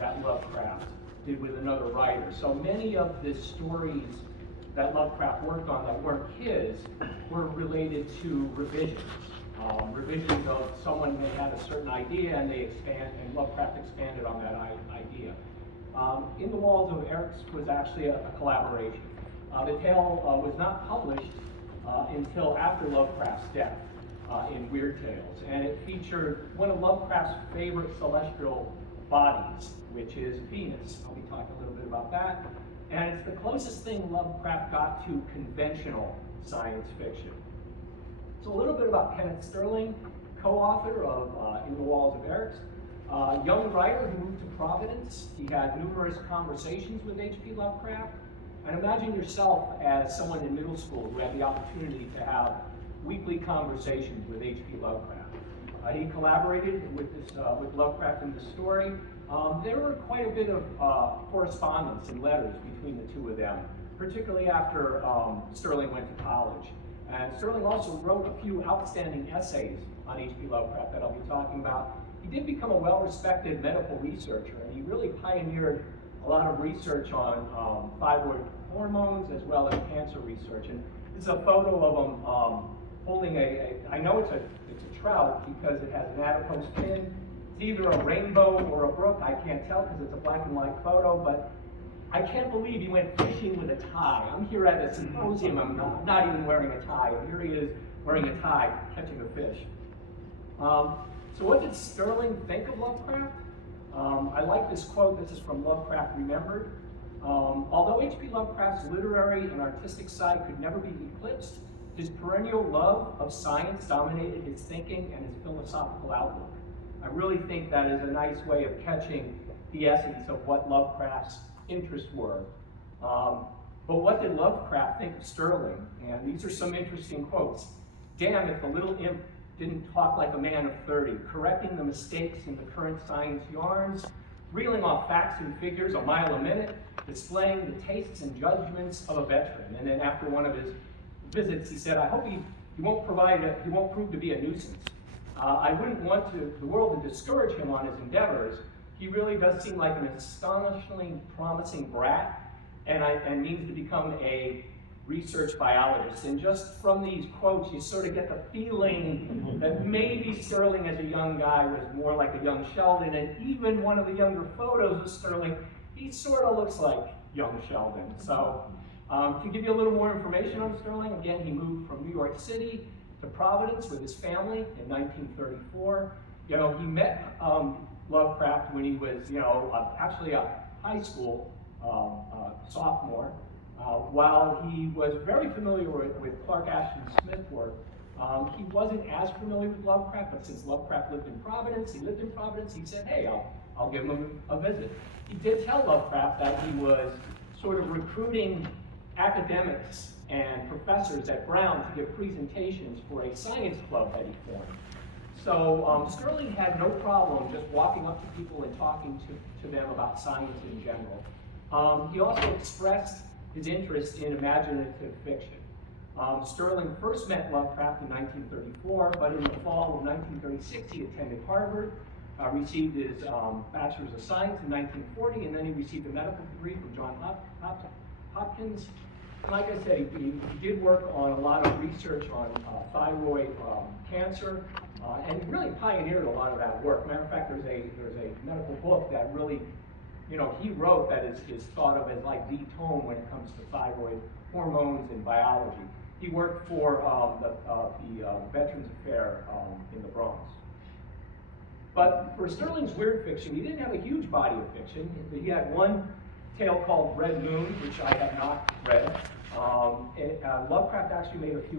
that Lovecraft did with another writer. So many of the stories that Lovecraft worked on that weren't his were related to revisions. Revisions of someone who had a certain idea and Lovecraft expanded on that idea. In the Walls of Eryx was actually a collaboration. The tale was not published until after Lovecraft's death in Weird Tales, and it featured one of Lovecraft's favorite celestial bodies, which is Venus. I'll be talking a little bit about that. And it's the closest thing Lovecraft got to conventional science fiction. So a little bit about Kenneth Sterling, co-author of In the Walls of Eryx. Young writer who moved to Providence. He had numerous conversations with H.P. Lovecraft. And imagine yourself as someone in middle school who had the opportunity to have weekly conversations with H.P. Lovecraft. He collaborated with Lovecraft in the story. There were quite a bit of correspondence and letters between the two of them, particularly after Sterling went to college. And Sterling also wrote a few outstanding essays on H.P. Lovecraft that I'll be talking about. He did become a well-respected medical researcher, and he really pioneered a lot of research on thyroid hormones as well as cancer research. And it's a photo of him holding I know it's a trout because it has an adipose fin. It's either a rainbow or a brook. I can't tell because it's a black and white photo, but I can't believe he went fishing with a tie. I'm here at a symposium. I'm not even wearing a tie. And here he is wearing a tie, catching a fish. So what did Sterling think of Lovecraft? I like this quote. This is from Lovecraft Remembered. Although H.P. Lovecraft's literary and artistic side could never be eclipsed, his perennial love of science dominated his thinking and his philosophical outlook. I really think that is a nice way of catching the essence of what Lovecraft's interests were. But what did Lovecraft think of Sterling? And these are some interesting quotes. Damn if the little imp didn't talk like a man of 30, correcting the mistakes in the current science yarns, reeling off facts and figures a mile a minute, displaying the tastes and judgments of a veteran. And then after one of his visits, he said, I hope he won't prove to be a nuisance. I wouldn't want the world to discourage him on his endeavors. He really does seem like an astonishingly promising brat and means to become a research biologist. And just from these quotes, you sort of get the feeling that maybe Sterling as a young guy was more like a young Sheldon, and even one of the younger photos of Sterling, he sort of looks like young Sheldon. So to give you a little more information on Sterling, again, he moved from New York City to Providence with his family in 1934. He met Lovecraft when he was, actually a high school sophomore. While he was very familiar with Clark Ashton Smith's work, he wasn't as familiar with Lovecraft, but since Lovecraft lived in Providence, he said, hey, I'll give him a visit. He did tell Lovecraft that he was sort of recruiting academics and professors at Brown to give presentations for a science club that he formed. So Sterling had no problem just walking up to people and talking to them about science in general. He also expressed his interest in imaginative fiction. Sterling first met Lovecraft in 1934, but in the fall of 1936 he attended Harvard, received his Bachelor's of Science in 1940, and then he received a medical degree from Johns Hopkins. And like I said, he did work on a lot of research on thyroid cancer, and he really pioneered a lot of that work. Matter of fact, there's a medical book that really, he wrote that is thought of as like the tome when it comes to thyroid hormones and biology. He worked for the Veterans Affair in the Bronx. But for Sterling's weird fiction, he didn't have a huge body of fiction. He had one tale called Red Moon, which I have not read. Lovecraft actually made a few